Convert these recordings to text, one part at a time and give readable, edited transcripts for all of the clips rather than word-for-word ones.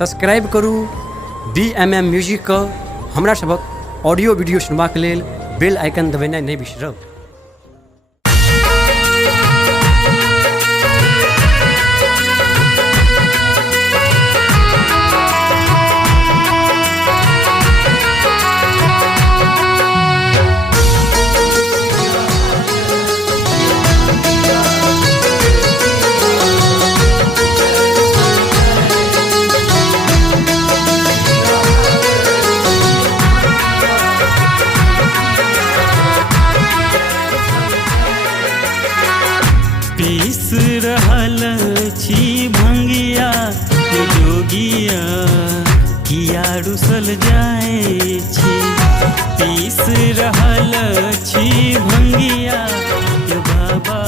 Subscribe करू DMM music के। हमरा सबक ऑडियो वीडियो सुनबाक लेल बेल आइकन दबेनाइ नहि बिसरब। पीस रहल छी भंगिया के जोगिया किया रुसल जाए छी। पीस रहल छी भंगिया के बाबा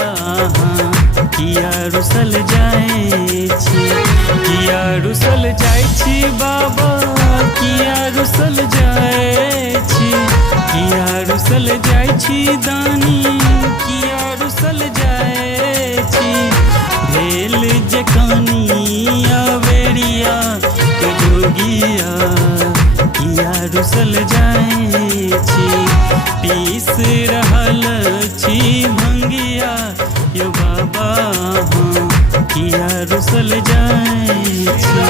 किया रुसल जाए छी। किया रुसल जाए छी बाबा किया रुसल जाए छी। किया रुसल जाए छी दानी किया रुसल जाए भेल जकानिया बेरिया के जोगिया किया रुसल जाए छी। पीस रहल छी भंगिया यो बाबा किया रुसल जाए छी।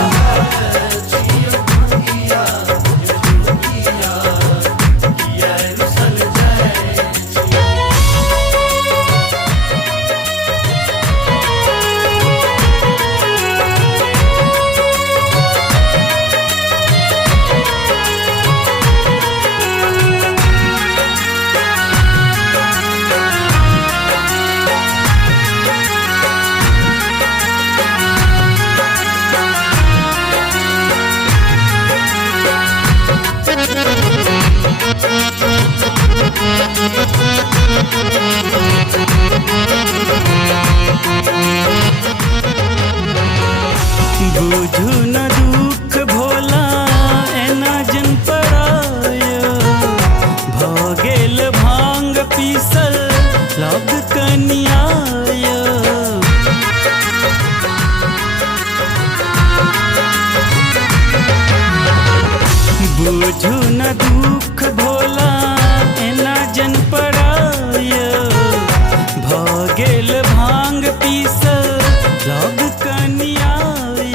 बुझू न दुख भोला एना जन पड़ाय। भ गेल भांग पीसल लग कनियाय। बुझू न दुख भोला एना जन पड़ाय। भ गेल भांग पीसल लग कनियाय।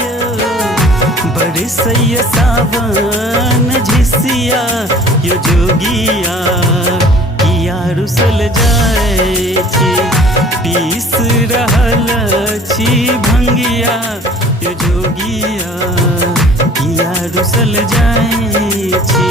बरसैया सावन झिसिया यो जोगिया किया रुसल जाए छी। पीस रहल छी भंगिया यो जोगिया किया रुसल जाए छी।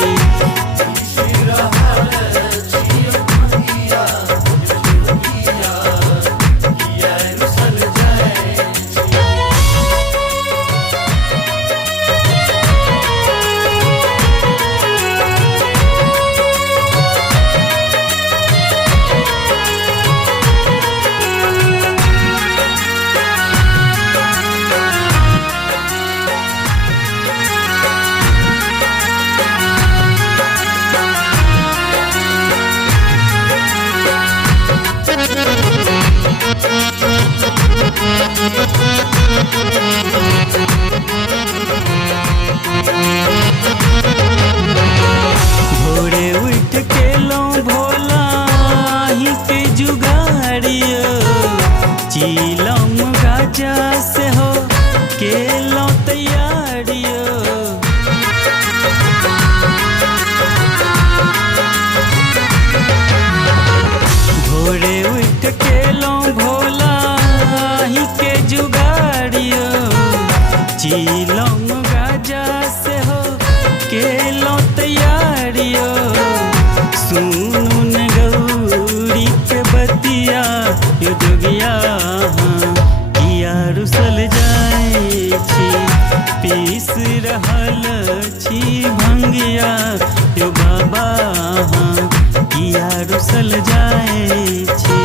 भोरे उठ के लो भोला ही के जुगाड़ियो। चीलम गाजा से हो के लो तैयारियो। भोरे उठ के लो भोला ही के जुगाड़ियो। चीलम गाजा से हो के लो तैयारियो। सुनू न गौरी के बतिया यो जोगिया किया रुसल जाए छी। पीस रहल छी भंगिया यो बाबा किया रुसल जाए छी।